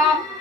Mom.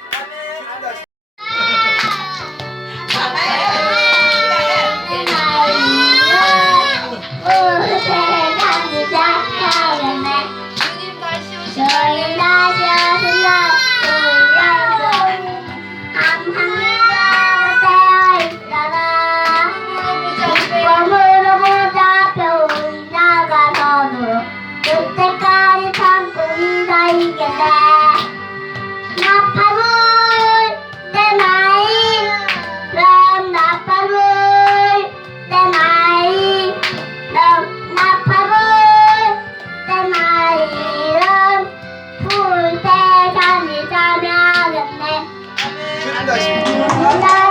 大家一。